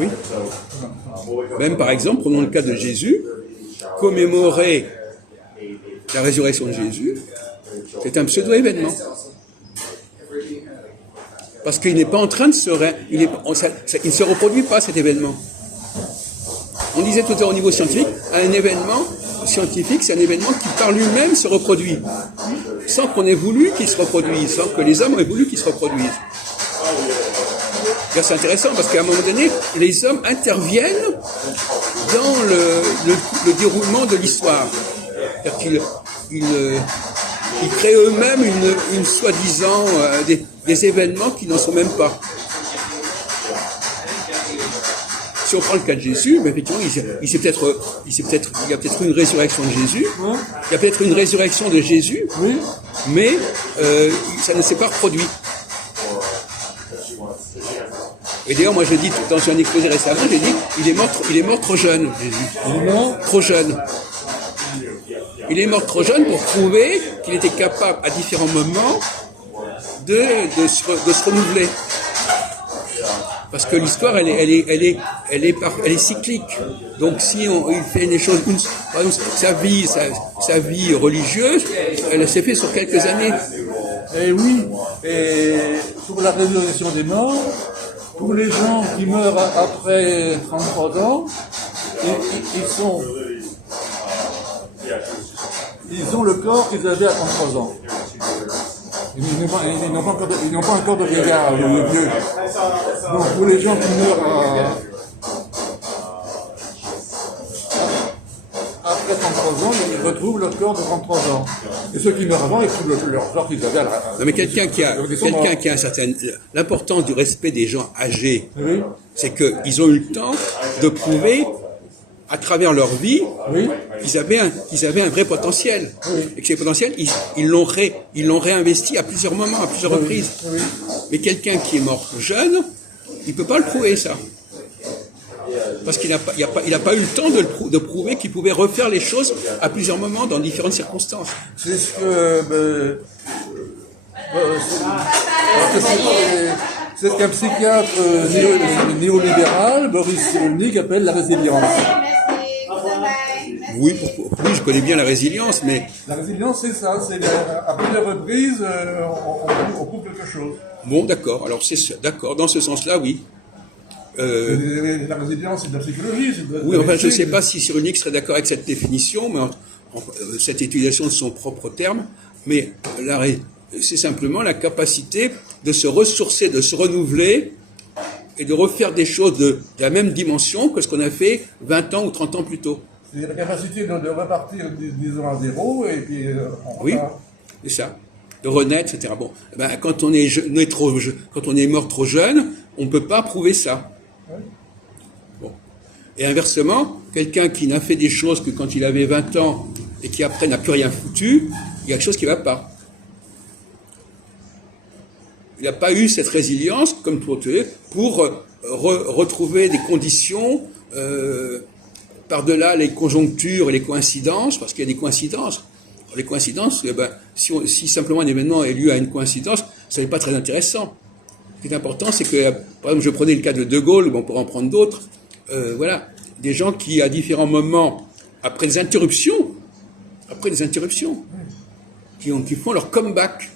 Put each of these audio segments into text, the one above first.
Oui. Même par exemple, prenons le cas de Jésus, commémorer la résurrection de Jésus, c'est un pseudo-événement. Parce qu'il n'est pas en train de il ne se reproduit pas cet événement. On disait tout à l'heure au niveau scientifique, un événement scientifique, c'est un événement qui par lui-même se reproduit, sans qu'on ait voulu qu'il se reproduise, sans que les hommes aient voulu qu'il se reproduise. C'est intéressant parce qu'à un moment donné, les hommes interviennent dans le déroulement de l'histoire. C'est-à-dire qu'ils créent eux-mêmes une soi-disant des événements qui n'en sont même pas. Si on prend le cas de Jésus, effectivement, il y a peut-être une résurrection de Jésus, il y a peut-être une résurrection de Jésus, mais ça ne s'est pas reproduit. Et d'ailleurs, moi je dis, dans un exposé récemment, j'ai dit, il est mort trop jeune, Jésus. Il est mort trop jeune. Il est mort trop jeune pour prouver qu'il était capable, à différents moments, de se renouveler. Parce que l'histoire, elle est cyclique. Donc, si il fait des choses, par exemple, sa vie religieuse, elle s'est faite sur quelques années. Et oui, et pour la résurrection des morts, pour les gens qui meurent après 33 ans, ils ont le corps qu'ils avaient à 33 ans. Ils n'ont pas encore de regard, le vieux. Donc pour les gens qui meurent après 33 ans, ils retrouvent leur corps de 33 ans. Et ceux qui meurent avant, ils retrouvent leur corps qu'ils avaient à la... Non mais quelqu'un qui a un certain... L'importance du respect des gens âgés, c'est qu'ils ont eu le temps de prouver à travers leur vie, qu'ils avaient un vrai potentiel. Et que ces potentiels, ils l'ont réinvesti à plusieurs moments, à plusieurs reprises. Mais quelqu'un qui est mort jeune, il peut pas le prouver, ça. Parce qu'il n'a pas eu le temps de prouver qu'il pouvait refaire les choses à plusieurs moments, dans différentes circonstances. C'est ce que... c'est ce qu'un psychiatre néolibéral, Boris Cyrulnik, appelle la résilience. Oui, je connais bien la résilience, mais... La résilience, c'est ça, c'est à plusieurs reprises, on prouve quelque chose. Bon, d'accord, alors d'accord, dans ce sens-là, oui. La résilience, c'est de la psychologie. Oui, enfin, je ne sais pas si Cyrulnik serait d'accord avec cette définition, mais cette utilisation de son propre terme, mais c'est simplement la capacité de se ressourcer, de se renouveler et de refaire des choses de la même dimension que ce qu'on a fait 20 ans ou 30 ans plus tôt. C'est la capacité de repartir, disons, à zéro, et puis oui, c'est ça. De renaître, etc. Bon, quand on est mort trop jeune, on ne peut pas prouver ça. Bon. Et inversement, quelqu'un qui n'a fait des choses que quand il avait 20 ans et qui après n'a plus rien foutu, il y a quelque chose qui ne va pas. Il n'a pas eu cette résilience, comme pour retrouver des conditions par-delà les conjonctures et les coïncidences, parce qu'il y a des coïncidences. Alors, les coïncidences, si simplement un événement est lieu à une coïncidence, ça n'est pas très intéressant. Ce qui est important, c'est que, par exemple, je prenais le cas de De Gaulle, mais on pourrait en prendre d'autres, voilà, des gens qui, à différents moments, après des interruptions, qui font leur comeback,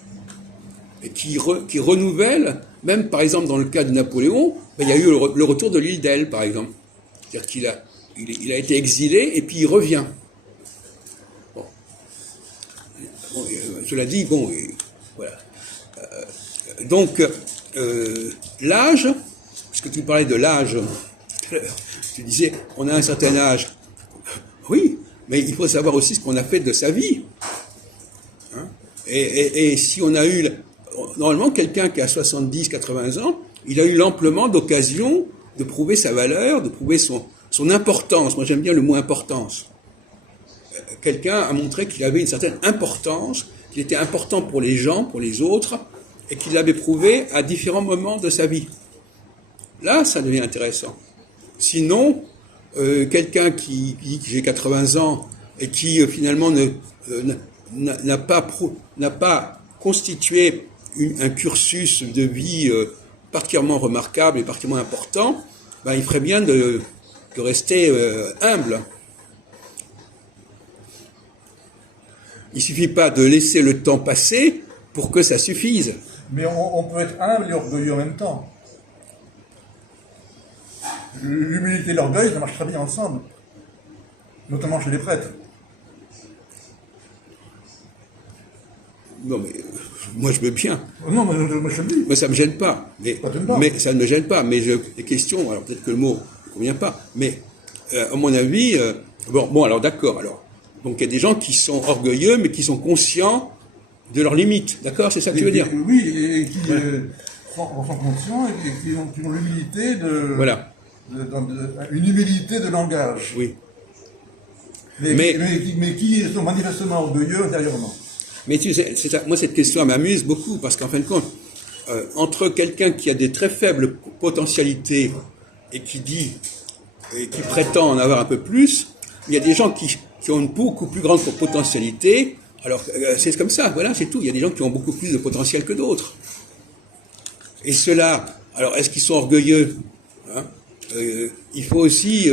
et qui renouvellent, même par exemple dans le cas de Napoléon, il y a eu le retour de l'île d'Elbe, par exemple. C'est-à-dire qu'il a été exilé, et puis il revient. Bon, cela dit, voilà. Donc, l'âge, puisque tu parlais de l'âge, tu disais, on a un certain âge. Oui, mais il faut savoir aussi ce qu'on a fait de sa vie. Hein, et si on a eu... Normalement, quelqu'un qui a 70, 80 ans, il a eu l'amplement d'occasion de prouver sa valeur, de prouver son importance. Moi, j'aime bien le mot importance. Quelqu'un a montré qu'il avait une certaine importance, qu'il était important pour les gens, pour les autres, et qu'il l'avait prouvé à différents moments de sa vie. Là, ça devient intéressant. Sinon, quelqu'un qui dit que j'ai 80 ans et qui finalement n'a pas constitué un cursus de vie particulièrement remarquable et particulièrement important, ben, il ferait bien de rester humble. Il suffit pas de laisser le temps passer pour que ça suffise. Mais on peut être humble et orgueilleux en même temps. L'humilité et l'orgueil, ça marche très bien ensemble. Notamment chez les prêtres. Non, mais moi je veux bien. Non, mais moi je le dis. Moi ça me gêne pas. Mais ça ne me gêne pas. Mais les questions, alors peut-être que le mot ne convient pas, mais à mon avis, bon alors d'accord. Alors, donc il y a des gens qui sont orgueilleux, mais qui sont conscients de leurs limites. D'accord, c'est ça que tu veux dire? Oui, et qui sont conscients et qui ont l'humilité de. Voilà. Une humilité de langage. Oui. Mais qui sont manifestement orgueilleux intérieurement. Mais tu sais, moi cette question elle m'amuse beaucoup parce qu'en fin de compte, entre quelqu'un qui a des très faibles potentialités et qui prétend en avoir un peu plus, il y a des gens qui ont une beaucoup plus grande potentialité. Alors c'est comme ça, voilà, c'est tout. Il y a des gens qui ont beaucoup plus de potentiel que d'autres. Et ceux-là, alors est-ce qu'ils sont orgueilleux, hein? Il faut aussi,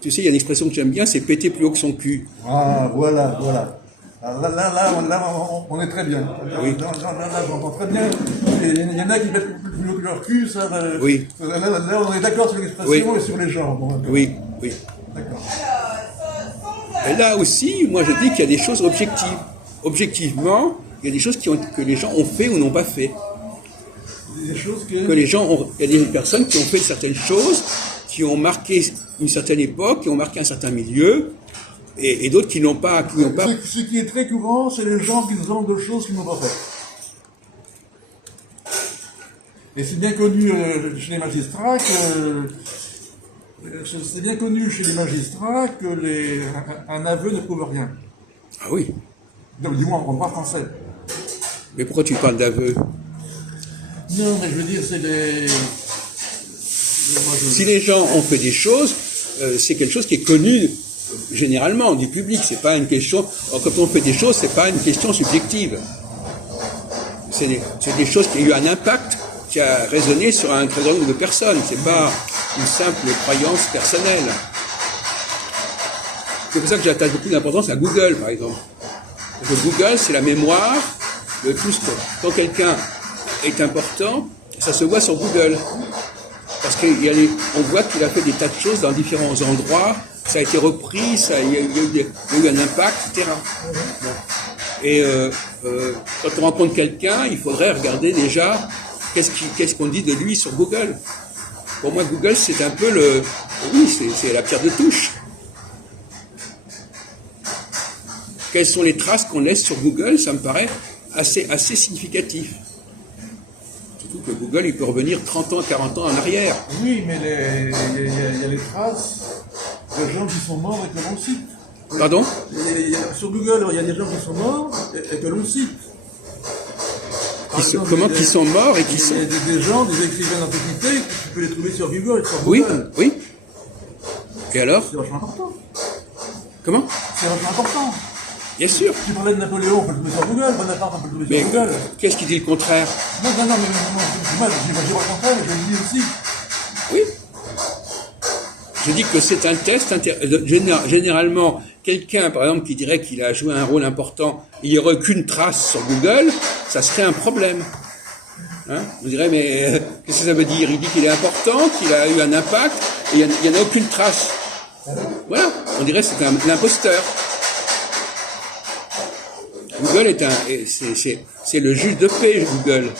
tu sais, il y a une expression que j'aime bien, c'est péter plus haut que son cul. Ah, voilà. Alors là, on est très bien. Oui. Là, j'entends très bien. Il y en a qui mettent plus haut que leur cul, ça. Oui. Là, on est d'accord sur l'expression Oui. et sur les gens. Bon, Oui. d'accord. Et là aussi, moi je dis qu'il y a des choses objectives. Objectivement, il y a des choses que les gens ont fait ou n'ont pas fait. Des choses Il y a des personnes qui ont fait certaines choses, qui ont marqué une certaine époque, qui ont marqué un certain milieu, et d'autres qui n'ont pas. Ce qui est très courant, c'est les gens qui nous ont de choses qu'ils n'ont pas faites. Et c'est bien connu chez les magistrats qu'un aveu ne prouve rien. Ah oui. Donc, du moins, on parle français. Mais pourquoi tu parles d'aveu? Non, mais je veux dire, c'est des... Si les gens ont fait des choses, c'est quelque chose qui est connu généralement du public. C'est pas une question. Quand on fait des choses, c'est pas une question subjective. C'est des choses qui ont eu un impact, qui a résonné sur un très grand nombre de personnes. C'est pas une simple croyance personnelle. C'est pour ça que j'attache beaucoup d'importance à Google, par exemple. Parce que Google, c'est la mémoire de tout ce que... Quand quelqu'un est important, ça se voit sur Google. Parce qu'on voit qu'il a fait des tas de choses dans différents endroits, ça a été repris, il y a eu un impact, etc. Et quand on rencontre quelqu'un, il faudrait regarder déjà qu'est-ce qu'on dit de lui sur Google. Pour moi, Google, c'est un peu c'est la pierre de touche. Quelles sont les traces qu'on laisse sur Google? Ça me paraît assez significatif. Surtout que Google, il peut revenir 30 ans, 40 ans en arrière. Oui, mais il y a les traces de gens qui sont morts et que l'on cite. Pardon? Sur Google, il y a des gens qui sont morts et que l'on cite. Qui sont morts et qui sont... Il y a des gens, des écrivains d'antiquité, tu peux les trouver sur Google. Oui. Et alors? C'est vachement important. Comment? C'est vachement important. Bien sûr. Tu parlais de Napoléon, on peut le trouver sur Google. Bonaparte, on peut le trouver sur Google. Qu'est-ce qui dit le contraire? Non, mais moi, je dis pas le contraire, mais je le dis aussi. Oui. Je dis que c'est un test. Généralement, quelqu'un, par exemple, qui dirait qu'il a joué un rôle important, il n'y aurait aucune trace sur Google, ça serait un problème. Hein? On dirait, mais qu'est-ce que ça veut dire? Il dit qu'il est important, qu'il a eu un impact, et il n'y en a aucune trace. Voilà. On dirait que c'est un imposteur. Google c'est le juge de paix, Google.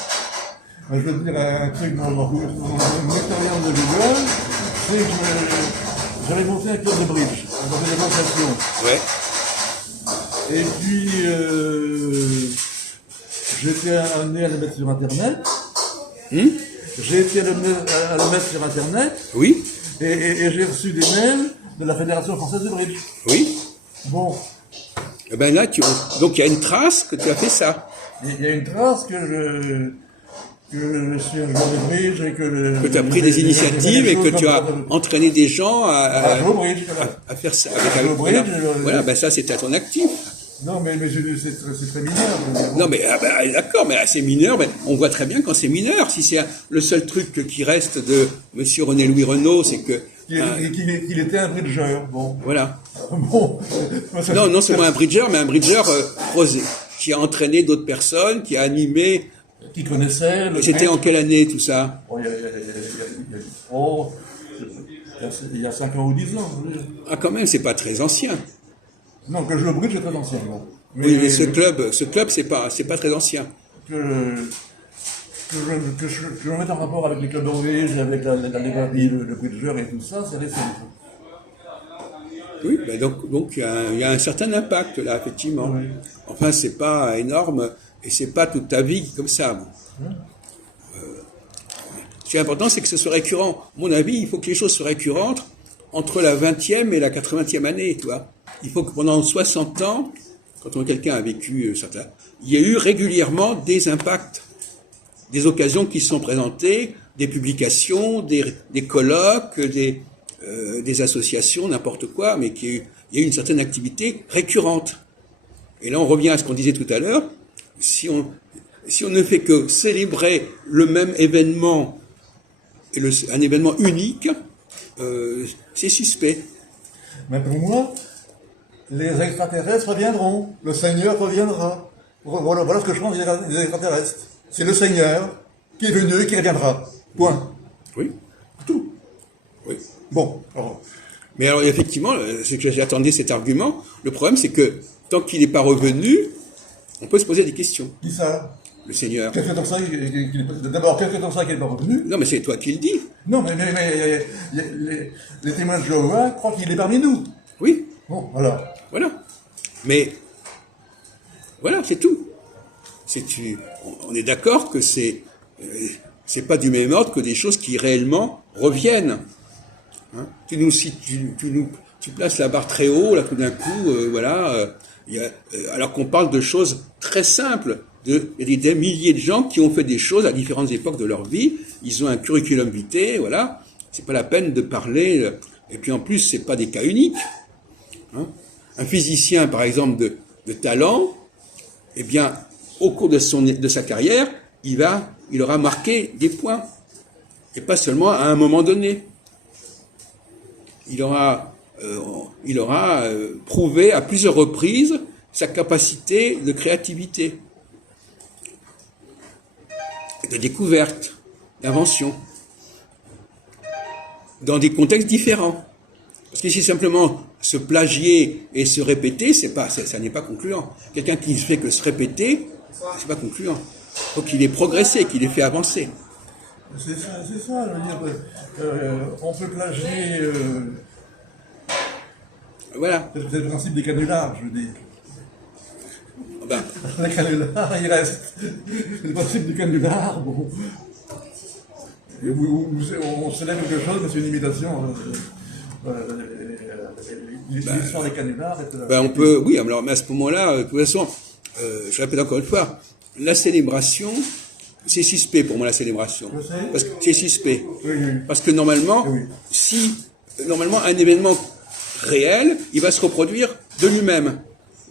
Je veux te dire un truc dans mon expérience de Google, c'est que j'avais monté un club de bridge, dans une démonstration. Ouais. Et puis, j'étais amené à le mettre sur Internet. J'ai été à le mettre sur Internet. Oui. Et j'ai reçu des mails de la Fédération française de bridge. Oui. Bon. Et ben là, donc il y a une trace que tu as fait ça. Il y a une trace que je suis un joueur de bridge et que tu as pris des initiatives et que tu as entraîné des gens à faire ça. Voilà, ben ça c'était à ton actif. Non, mais c'est très mineur. Non, mais d'accord, mais c'est mineur. Mais on voit très bien quand c'est mineur. Si c'est le seul truc qui reste de Monsieur René-Louis Renault, c'est que qu'il était un bridgeur. Bon. voilà. Bon. Non, non seulement un bridger, mais un bridger prosé, qui a entraîné d'autres personnes, qui a animé. Qui connaissait. C'était en quelle année tout ça? Il y a 5 ans ou 10 ans. Ah, quand même, c'est pas très ancien. Non, que je le bridge, c'est très ancien. Bon. Oui, mais ce club, c'est pas très ancien. Que je mette en rapport avec les clubs d'Orvège, avec la le bridger et tout ça, c'est récent. Oui, ben donc il y a un certain impact là, effectivement. Oui. Enfin, c'est pas énorme et c'est pas toute ta vie comme ça. Bon. Ce qui est important, c'est que ce soit récurrent. À mon avis, il faut que les choses soient récurrentes entre la 20e et la 80e année, tu vois. Il faut que pendant 60 ans, quand quelqu'un a vécu certains, il y a eu régulièrement des impacts, des occasions qui se sont présentées, des publications, des colloques, des associations, n'importe quoi, mais il y a eu une certaine activité récurrente. Et là, on revient à ce qu'on disait tout à l'heure. Si on ne fait que célébrer le même événement, un événement unique, c'est suspect. Mais pour moi, les extraterrestres reviendront. Le Seigneur reviendra. Voilà ce que je pense des extraterrestres. C'est le Seigneur qui est venu et qui reviendra. Point. Oui. Tout. Oui. Bon. Alors. Mais alors, effectivement, ce que j'attendais cet argument, le problème, c'est que tant qu'il n'est pas revenu, on peut se poser des questions. Qui ça? Le Seigneur. D'abord, qu'est-ce que dans ça qu'il n'est pas revenu? Non, mais c'est toi qui le dis. Non, mais les témoins de Jéhovah croient qu'il est parmi nous. Oui. Bon, voilà. Voilà. Mais, voilà, c'est tout. On est d'accord que c'est pas du même ordre que des choses qui réellement reviennent. Hein? Tu places la barre très haut, là, tout d'un coup, voilà. Alors qu'on parle de choses très simples. Il y a des milliers de gens qui ont fait des choses à différentes époques de leur vie. Ils ont un curriculum vitae, voilà. C'est pas la peine de parler. Et puis en plus, c'est pas des cas uniques. Hein? Un physicien, par exemple, de talent, eh bien, au cours de sa carrière, il aura marqué des points. Et pas seulement à un moment donné. Il aura prouvé à plusieurs reprises sa capacité de créativité, de découverte, d'invention, dans des contextes différents. Parce que si simplement se plagier et se répéter, ça n'est pas concluant. Quelqu'un qui ne fait que se répéter, c'est pas concluant. Il faut qu'il ait progressé, qu'il ait fait avancer. C'est ça, je veux dire, on peut plagier. Voilà. C'est le principe des canulars, je veux dire. Ben, Les canulars, il reste. C'est le principe du canular, bon. On célèbre quelque chose, mais c'est une imitation. L'histoire des canulars est. On peut, oui, alors, mais à ce moment-là, de toute façon, je répète encore une fois, la célébration, c'est suspect pour moi, la célébration. Je sais. Parce que c'est suspect. Oui. Parce que normalement, normalement, un événement réel, il va se reproduire de lui-même.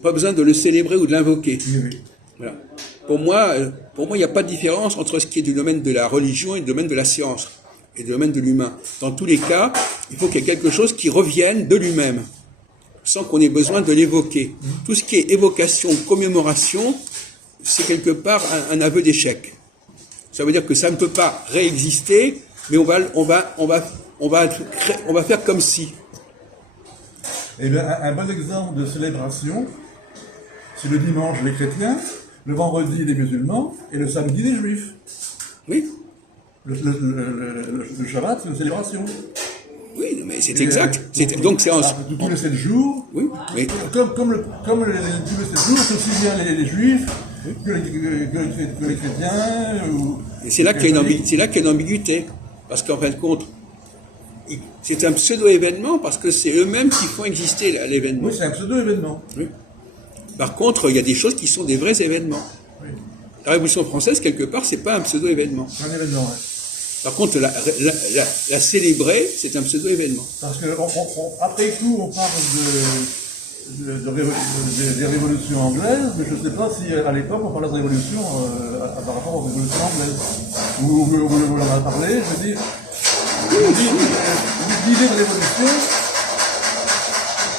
Pas besoin de le célébrer ou de l'invoquer. Oui. Voilà. Pour moi, il n'y a pas de différence entre ce qui est du domaine de la religion et du domaine de la science et du domaine de l'humain. Dans tous les cas, il faut qu'il y ait quelque chose qui revienne de lui-même, sans qu'on ait besoin de l'évoquer. Tout ce qui est évocation, commémoration, c'est quelque part un aveu d'échec. Ça veut dire que ça ne peut pas réexister, mais on va faire comme si. Eh bien, un bon exemple de célébration, c'est le dimanche les chrétiens, le vendredi les musulmans et le samedi les juifs. Oui. Le Shabbat, c'est une célébration. Oui, mais c'est exact. Donc c'est tous les 7 jours. Oui. Mais... Comme tous les 7 jours, c'est aussi bien les juifs que les chrétiens. Et c'est là qu'il y a une ambiguïté. Parce qu'en fin de compte, c'est un pseudo-événement parce que c'est eux-mêmes qui font exister l'événement. Oui, c'est un pseudo-événement. Oui. Par contre, il y a des choses qui sont des vrais événements. Oui. La Révolution française, quelque part, c'est pas un pseudo-événement. C'est un événement, oui. Par contre, la célébrer, c'est un pseudo-événement. Parce que après coup, on parle des révolutions anglaises, mais je ne sais pas si à l'époque on parlait de révolution par rapport aux révolutions anglaises. Vous en avez parlé, je dis, l'idée de révolution,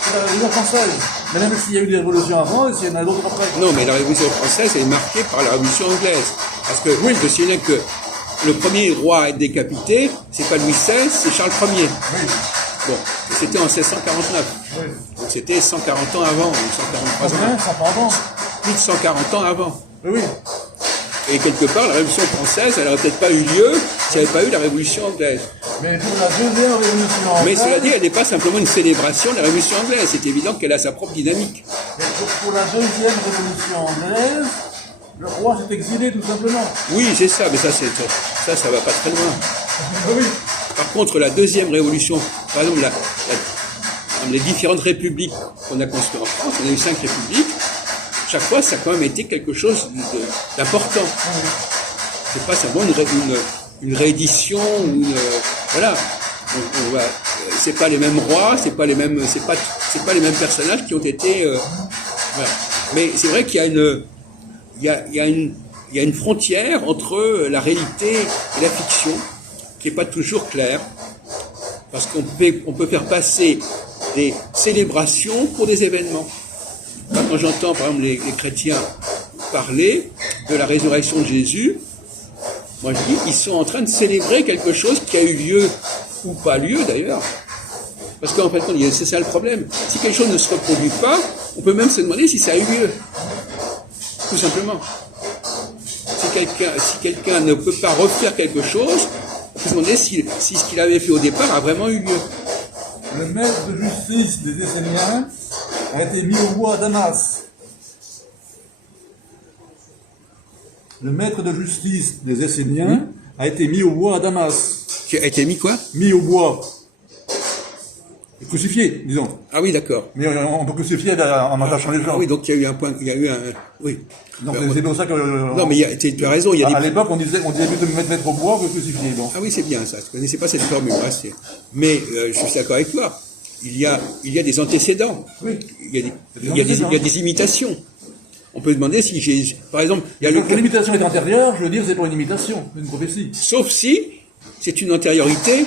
c'est la révolution française. Mais même s'il y a eu des révolutions avant, et s'il y en a d'autres après. Non, mais la Révolution française est marquée par la Révolution anglaise. Parce que, oui, je me souviens que le premier roi à être décapité, c'est pas Louis XVI, c'est Charles Ier. Oui. Bon, et c'était en 1649. Oui. Donc c'était 140 ans avant, ou 143 ans. Ça part avant. Plus de 140 ans avant. Oui, oui. Et quelque part, la Révolution française, elle n'aurait peut-être pas eu lieu s'il n'y avait pas eu la Révolution anglaise. Mais pour la deuxième révolution anglaise... Mais cela dit, elle n'est pas simplement une célébration de la Révolution anglaise. C'est évident qu'elle a sa propre dynamique. Mais pour la deuxième révolution anglaise, le roi s'est exilé tout simplement. Oui, c'est ça, mais ça va pas très loin. Oui. Par contre, la deuxième révolution, par exemple, les différentes républiques qu'on a construites en France, on a eu 5 républiques, chaque fois, ça a quand même été quelque chose d'important. C'est pas simplement une réédition, voilà. C'est pas les mêmes rois, c'est pas les mêmes personnages qui ont été, voilà. Mais c'est vrai qu'il y a une frontière entre la réalité et la fiction qui est pas toujours claire, parce qu'on peut faire passer des célébrations pour des événements. Quand j'entends, par exemple, les chrétiens parler de la résurrection de Jésus, moi je dis, ils sont en train de célébrer quelque chose qui a eu lieu, ou pas lieu d'ailleurs. Parce qu'en fait, c'est ça le problème. Si quelque chose ne se reproduit pas, on peut même se demander si ça a eu lieu. Tout simplement. Si quelqu'un ne peut pas refaire quelque chose, on peut se demander si ce qu'il avait fait au départ a vraiment eu lieu. Le maître de justice des Esséniens a été mis au bois à Damas. Le maître de justice des Esséniens a été mis au bois à Damas. Qui a été mis quoi? Mis au bois. Crucifié, disons. Ah oui, d'accord. Mais on peut crucifier en attachant les gens. Ah oui, donc il y a eu un point, oui. Donc c'est pour ça que... Non, mais tu as raison, il y a à l'époque, on disait mieux de mettre au bois que crucifier. Donc. Ah oui, c'est bien ça, je ne connaissais pas cette formule. Hein, mais je suis d'accord avec toi. Il y a des antécédents. Oui. Il y a des imitations. On peut demander si j'ai... Par exemple, il y a l'imitation est antérieure, je veux dire, c'est pour une imitation, une prophétie. Sauf si c'est une antériorité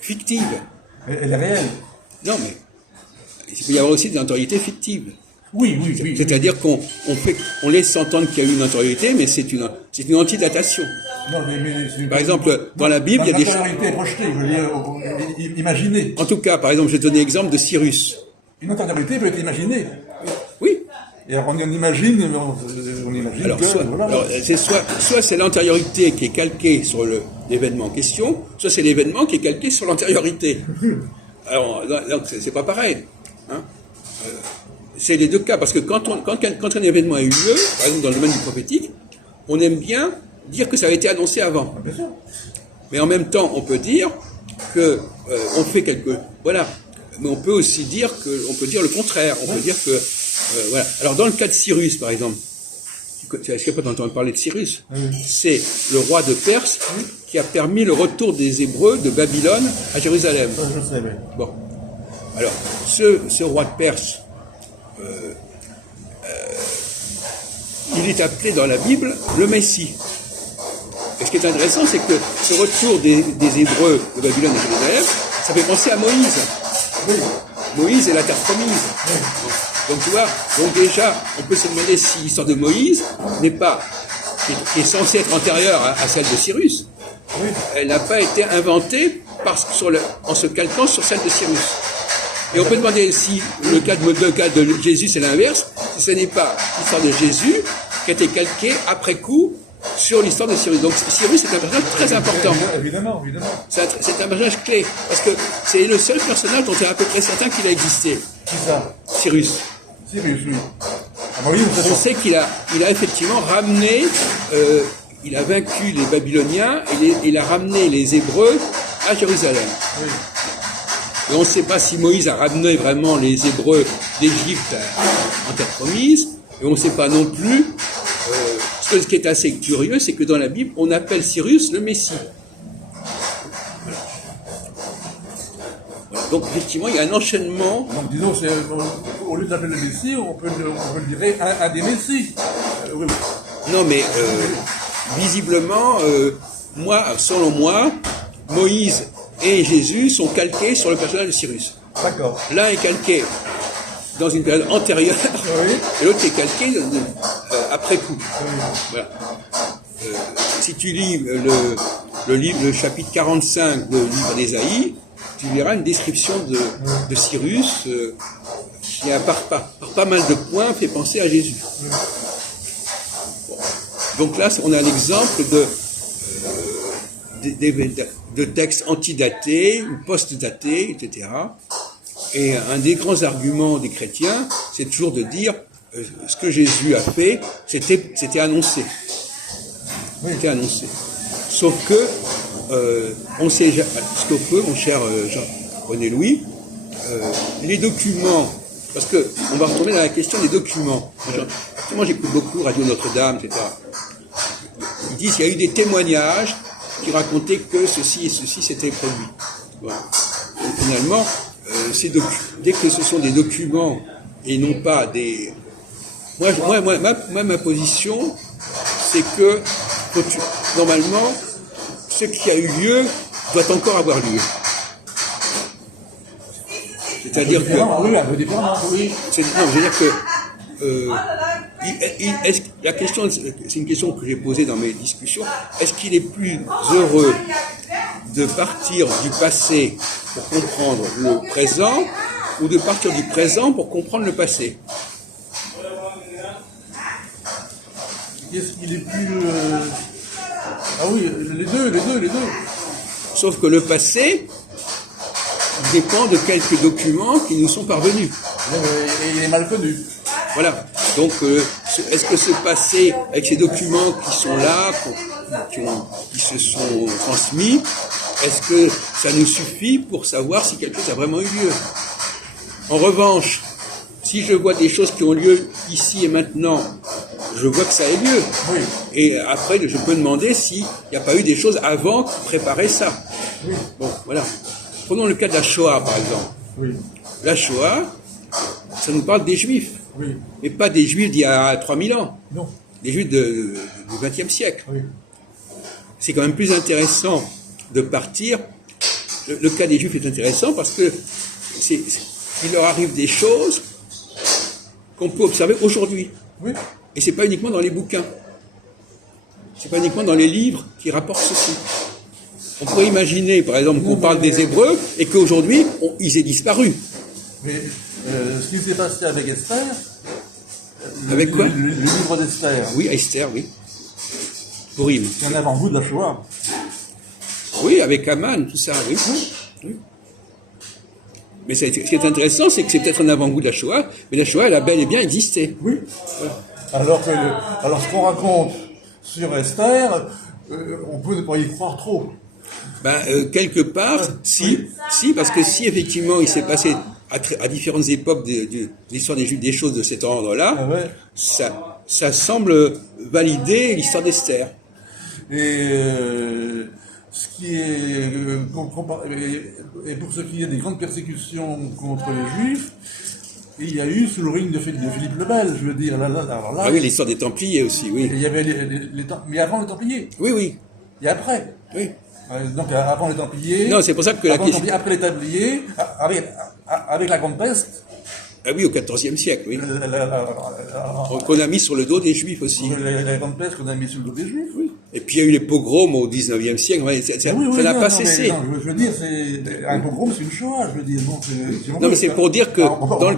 fictive. Elle est réelle. Non, mais il peut y avoir aussi des antériorités fictives. Oui. C'est-à-dire qu'on laisse entendre qu'il y a eu une antériorité, mais c'est une antidatation. Non, mais par exemple, dans la Bible, il y a des choses... L'antériorité est projetée, je veux dire, imaginée. En tout cas, par exemple, je vais donner l'exemple de Cyrus. Une antériorité peut être imaginée. Oui. Et alors on imagine alors, que... soit c'est l'antériorité qui est calquée sur l'événement en question, soit c'est l'événement qui est calqué sur l'antériorité. Alors, donc c'est pas pareil. Hein. C'est les deux cas, parce que quand un événement a eu lieu, par exemple dans le domaine du prophétique, on aime bien dire que ça a été annoncé avant. Bien sûr. Mais en même temps, on peut dire que on fait quelque... Voilà. Mais on peut aussi dire le contraire. On peut dire que... voilà. Alors, dans le cas de Cyrus, par exemple, est-ce que tu as entendu parler de Cyrus? C'est le roi de Perse qui a permis le retour des Hébreux de Babylone à Jérusalem. Je sais, oui. Bon. Alors, ce roi de Perse, il est appelé dans la Bible le Messie. Et ce qui est intéressant, c'est que ce retour des Hébreux de Babylone à Jérusalem, ça fait penser à Moïse. Oui. Moïse est la terre promise. Oui. Donc tu vois, déjà, on peut se demander si l'histoire de Moïse qui est censée être antérieure à celle de Cyrus. Oui. Elle n'a pas été inventée en se calquant sur celle de Cyrus. Et on peut demander si le cas de Jésus c'est l'inverse, si ce n'est pas l'histoire de Jésus qui a été calquée après coup sur l'histoire de Cyrus. Donc Cyrus est un personnage très important. Évidemment. C'est un personnage clé, parce que c'est le seul personnage dont on est à peu près certain qu'il a existé. Qui ça? Cyrus. Cyrus, oui. Ah, oui, on sait qu'il a effectivement ramené, il a vaincu les Babyloniens et il a ramené les Hébreux à Jérusalem. Oui. Et on ne sait pas si Moïse a ramené vraiment les Hébreux d'Égypte en terre promise, et on ne sait pas non plus... ce qui est assez curieux, c'est que dans la Bible, on appelle Cyrus le Messie. Voilà. Donc, effectivement, il y a un enchaînement. Donc, disons, au lieu d'appeler le Messie, on peut le dire un des Messies. Oui. Non, mais visiblement, selon moi, Moïse et Jésus sont calqués sur le personnage de Cyrus. D'accord. L'un est calqué dans une période antérieure, Oui. et l'autre est calqué après coup. Oui. Voilà. Si tu lis le chapitre 45 du livre d'Ésaïe, tu verras une description de Cyrus qui, par pas mal de points, fait penser à Jésus. Bon. Donc là, on a l'exemple de textes antidatés ou post-datés, etc. Et un des grands arguments des chrétiens, c'est toujours de dire ce que Jésus a fait, c'était annoncé. Oui. C'était annoncé. Sauf que, on sait, ce qu'on peut, mon cher Jean-René Louis, les documents, parce que on va retourner dans la question des documents. Moi, j'écoute beaucoup Radio Notre-Dame, etc. Ils disent qu'il y a eu des témoignages qui racontaient que ceci et ceci s'était produit. Voilà. Donc, finalement, dès que ce sont des documents et non pas des... Ma position, c'est que normalement, ce qui a eu lieu doit encore avoir lieu. C'est-à-dire que... Oui, un peu différent, oui. Je veux dire que... la question, c'est une question que j'ai posée dans mes discussions. Est-ce qu'il est plus heureux de partir du passé pour comprendre le présent ou de partir du présent pour comprendre le passé? Est-ce qu'il est plus... Ah oui, les deux. Sauf que le passé dépend de quelques documents qui nous sont parvenus. Et il est mal connu. Voilà. Donc, est-ce que ce passé, avec ces documents qui sont là, qui se sont transmis, est-ce que ça nous suffit pour savoir si quelque chose a vraiment eu lieu? En revanche, si je vois des choses qui ont lieu ici et maintenant, je vois que ça a eu lieu. Oui. Et après, je peux demander s'il n'y a pas eu des choses avant qui préparaient ça. Oui. Bon, voilà. Prenons le cas de la Shoah, par exemple. Oui. La Shoah, ça nous parle des Juifs. Oui. Mais pas des Juifs d'il y a 3000 ans. Non. Des Juifs du XXe siècle. Oui. C'est quand même plus intéressant de partir. Le cas des Juifs est intéressant parce que il leur arrive des choses qu'on peut observer aujourd'hui. Oui. Et c'est pas uniquement dans les bouquins. C'est pas uniquement dans les livres qui rapportent ceci. On pourrait imaginer, par exemple, qu'on parle des Hébreux et qu'aujourd'hui, ils aient disparu. Mais ce qui s'est passé avec Esther... Avec quoi? Le livre d'Esther. Oui, Esther, oui. Horrible. C'est un avant-goût de la Shoah. Oui, avec Aman, tout ça, oui. Oui. Mais ce qui est intéressant, c'est que c'est peut-être un avant-goût de la Shoah, mais la Shoah, elle a bel et bien existé. Oui. Voilà. Alors ce qu'on raconte sur Esther, on peut ne pas y croire trop. Quelque part, si, parce que si effectivement il s'est passé à différentes époques de l'histoire des Juifs des choses de cet ordre-là, Ah ouais. ça semble valider l'histoire d'Esther. Et ce qui est et pour ce qui est des grandes persécutions contre les Juifs, il y a eu sous le règne de Philippe le Bel, je veux dire. Alors là, Ah oui, l'histoire des Templiers aussi, oui. il y avait mais avant les Templiers. Oui, oui. Et après. Oui. Donc avant les Templiers. Non, c'est pour ça que la question. Après les Templiers, avec la Grande Peste. Ah oui, au XIVe siècle, oui. Qu'on a mis sur le dos des Juifs aussi. La Grande Peste qu'on a mis sur le dos des Juifs, oui. Et puis il y a eu les pogroms au XIXe siècle, ça n'a pas cessé. Non, je veux dire, un pogrom, c'est une Shoah, je veux dire. Non, mais c'est pour dire que dans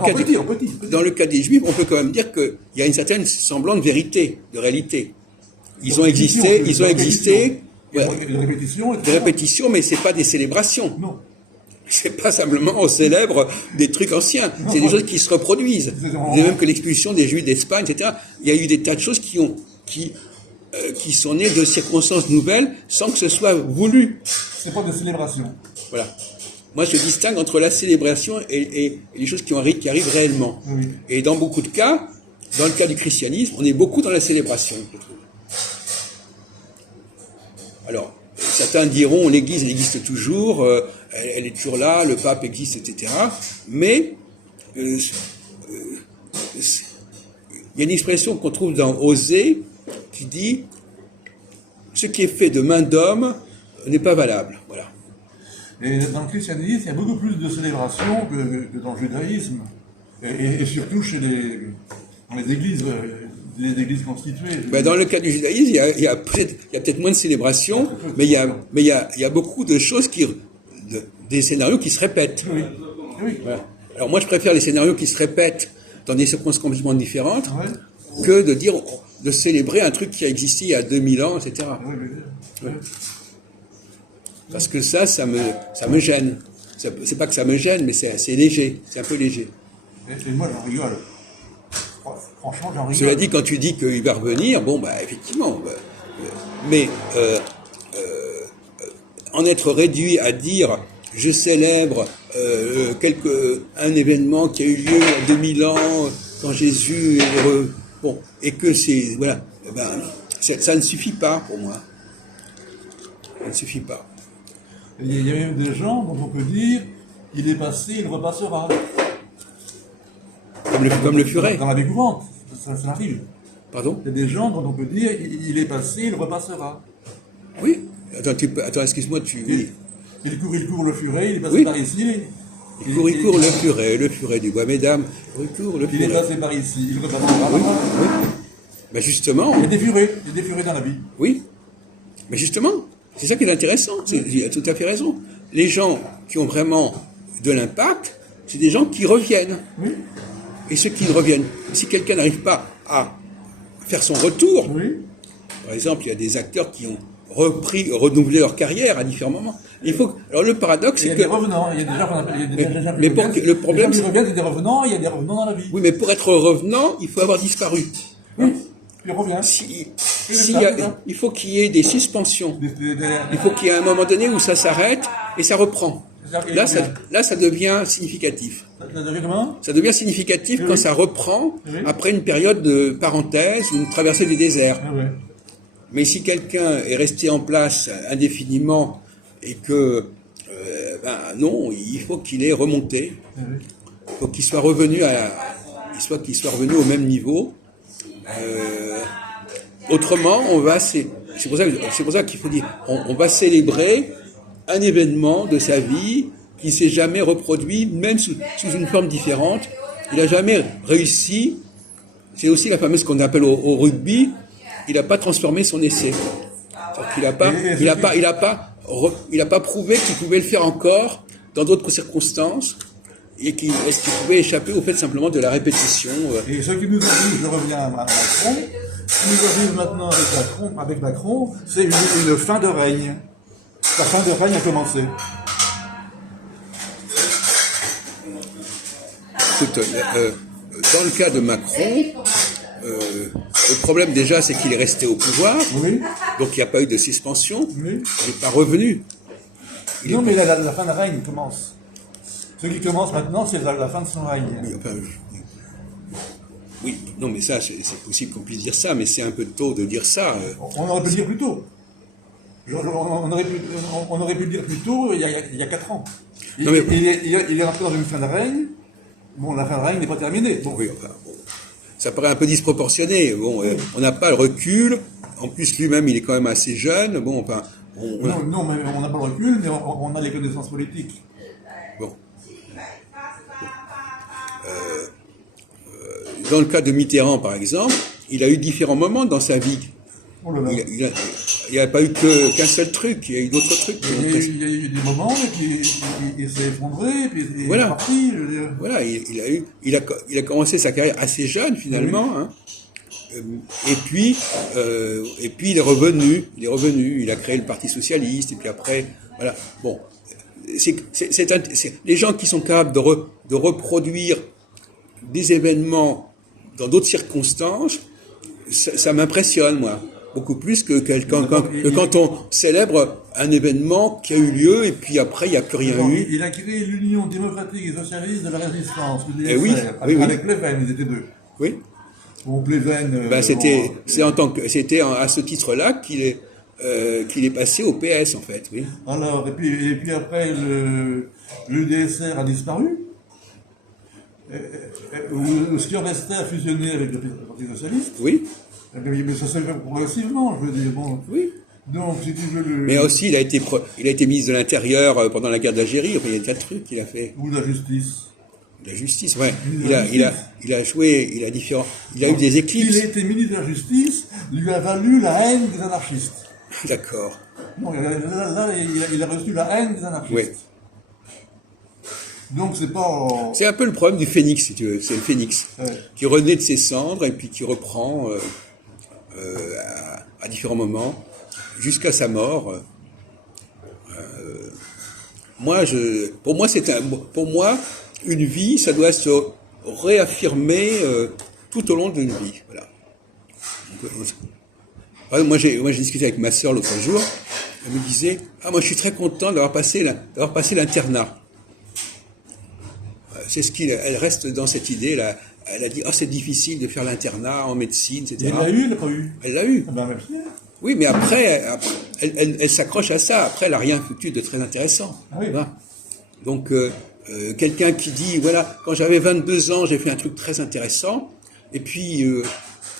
le cas des Juifs, on peut quand même dire qu'il y a une certaine semblance de vérité, de réalité. Ils ont existé. Des répétitions, mais c'est pas des célébrations. Non. C'est pas simplement on célèbre des trucs anciens, c'est des choses qui se reproduisent. Et même que l'expulsion des Juifs d'Espagne, etc. Il y a eu des tas de choses qui sont nées de circonstances nouvelles sans que ce soit voulu. C'est pas de célébration. Voilà. Moi, je distingue entre la célébration et les choses qui arrivent réellement. Oui. Et dans beaucoup de cas, dans le cas du christianisme, on est beaucoup dans la célébration, je trouve. Alors, certains diront, l'Église, elle existe toujours, elle est toujours là, le pape existe, etc. Mais il y a une expression qu'on trouve dans Osée qui dit ce qui est fait de main d'homme n'est pas valable. Voilà. Et dans le christianisme, il y a beaucoup plus de célébrations que dans le judaïsme. Et surtout dans les églises constituées. Ben dans le cas du judaïsme, il y a peut-être moins de célébrations, mais il y a beaucoup de choses des scénarios qui se répètent. Oui. Oui. Voilà. Alors moi, je préfère les scénarios qui se répètent dans des circonstances complètement différentes Ouais. que de célébrer un truc qui a existé il y a 2000 ans, etc. Oui, oui. Parce que ça me gêne. C'est pas que ça me gêne, mais c'est léger, c'est un peu léger. Et moi, j'en rigole. Franchement, j'en rigole. Cela dit, quand tu dis qu'il va revenir, bon, bah, effectivement. Mais en être réduit à dire je célèbre un événement qui a eu lieu il y a 2000 ans, quand Jésus est heureux, bon, et que c'est, voilà, ça ne suffit pas pour moi. Ça ne suffit pas. Il y a même des gens dont on peut dire il est passé, il repassera. Comme le furet. Dans la découverte, ça arrive. Pardon? Il y a des gens dont on peut dire il est passé, il repassera. Oui. Attends, excuse-moi, oui. Il court le furet, il est passé Oui. par ici. Il court le furet du bois, mesdames. Il court le furet. Il est passé par ici, il repassera. Oui. Ben justement. Il y a des furets dans la vie. Oui. Mais justement, c'est ça qui est intéressant. Il a tout à fait raison. Les gens qui ont vraiment de l'impact, c'est des gens qui reviennent. Oui. Et ceux qui reviennent, si quelqu'un n'arrive pas à faire son retour, Oui. par exemple, il y a des acteurs qui ont renouvelé leur carrière à différents moments. Alors le paradoxe, Il y c'est a que... des revenants, il y a des gens qui mais reviennent. le problème, les gens qui reviennent, il y a des revenants, il y a des revenants dans la vie. Oui, mais pour être revenant, il faut avoir disparu. Oui. Il revient. Il faut qu'il y ait des suspensions. Il faut qu'il y ait un moment donné où ça s'arrête et ça reprend. Là, ça devient significatif. Ça devient significatif quand ça reprend après une période de parenthèse ou une traversée du désert. Mais si quelqu'un est resté en place indéfiniment et que, non, il faut qu'il ait remonté. Il faut qu'il soit revenu qu'il soit revenu au même niveau. Autrement, c'est pour ça qu'il faut dire, on va célébrer un événement de sa vie qui s'est jamais reproduit, même sous une forme différente. Il n'a jamais réussi. C'est aussi la fameuse qu'on appelle au rugby. Il n'a pas transformé son essai. Il n'a pas prouvé qu'il pouvait le faire encore dans d'autres circonstances et qu'il pouvait échapper au fait simplement de la répétition. Et ce qui nous arrive, je reviens à Macron, ce qui nous arrive maintenant avec Macron, c'est une fin de règne. La fin de règne a commencé. Écoute, dans le cas de Macron, le problème déjà, c'est qu'il est resté au pouvoir, Oui. donc il n'y a pas eu de suspension, Oui. il n'est pas revenu. Mais la fin de règne commence. Ce qui commence maintenant, c'est la fin de son règne. Oui, non, mais ça, c'est possible qu'on puisse dire ça, mais c'est un peu tôt de dire ça. On aurait pu le dire plus tôt. On aurait pu le dire plus tôt, il y a 4 ans. Il est rentré dans une fin de règne. Bon, la fin de règne n'est pas terminée. Bon. Oui, enfin, bon. Ça paraît un peu disproportionné. Bon, on n'a pas le recul. En plus, lui-même, il est quand même assez jeune. Bon, enfin, Non, mais on n'a pas le recul, mais on a les connaissances politiques. Bon. Dans le cas de Mitterrand, par exemple, il a eu différents moments dans sa vie. Oh là là. Il n'y a pas eu qu'un seul truc, il y a eu d'autres trucs. Il y a eu des moments, et puis il s'est effondré, puis il est parti. Voilà, il a commencé sa carrière assez jeune finalement, hein. Et puis il est revenu, il a créé le Parti socialiste, et puis après, voilà. Bon, les gens qui sont capables de reproduire des événements dans d'autres circonstances, ça m'impressionne, moi. Beaucoup plus que quand on célèbre un événement qui a eu lieu et puis après il n'y a plus rien eu. Il a créé l'Union démocratique et socialiste de la résistance, avec Pleven, ils étaient deux. Oui. Bon, Pleven. C'était à ce titre-là qu'il est passé au PS en fait, oui. Alors, et puis après, le DSR a disparu. où ce qui en restait a fusionné avec le Parti socialiste. Oui, Mais ça s'est fait progressivement, je veux dire. Bon. oui. Donc, si tu veux Mais aussi, il a été ministre de l'Intérieur pendant la guerre d'Algérie. Enfin, il y a des tas de trucs qu'il a fait. Ou la justice. La justice, ouais. Ministre de la justice. Il a joué, il a eu des Il a éclipses. été ministre de la Justice, lui a valu la haine des anarchistes. D'accord. Non, là, il a reçu la haine des anarchistes. Oui. Donc, c'est pas. C'est un peu le problème du phénix, si tu veux. C'est le phénix Ouais. qui renaît de ses cendres et puis qui reprend à différents moments jusqu'à sa mort. Pour moi, une vie, ça doit se réaffirmer tout au long d'une vie. Voilà. Moi, j'ai discuté avec ma sœur l'autre jour. Elle me disait, moi, je suis très content d'avoir passé l'internat. C'est elle reste dans cette idée là. Elle a dit, c'est difficile de faire l'internat en médecine, etc. Il l'a eu, il l'a pas eu. Elle l'a eu. Ah ben, merci. Oui, mais après elle s'accroche à ça. Après, elle n'a rien foutu de très intéressant. Ah oui. Voilà. Donc, quelqu'un qui dit, voilà, quand j'avais 22 ans, j'ai fait un truc très intéressant. Et puis,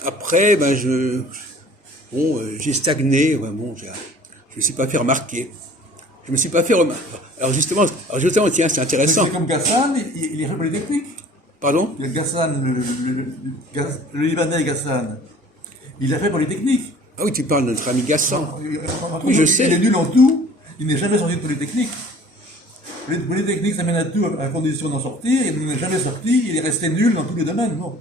après, j'ai stagné. Je me suis pas fait remarquer. Je me suis pas fait remarquer. Alors justement, tiens, c'est intéressant. C'est comme Ghassan, il est fait polytechnique. Pardon? Il y a Ghassan, le Libanais Ghassan. Il a fait polytechnique. Ah oui, tu parles de notre ami Gassan. Oui, je sais. Il est nul en tout, il n'est jamais sorti de polytechnique. Polytechnique, ça mène à tout à condition d'en sortir, il n'est jamais sorti, il est resté nul dans tous les domaines, non.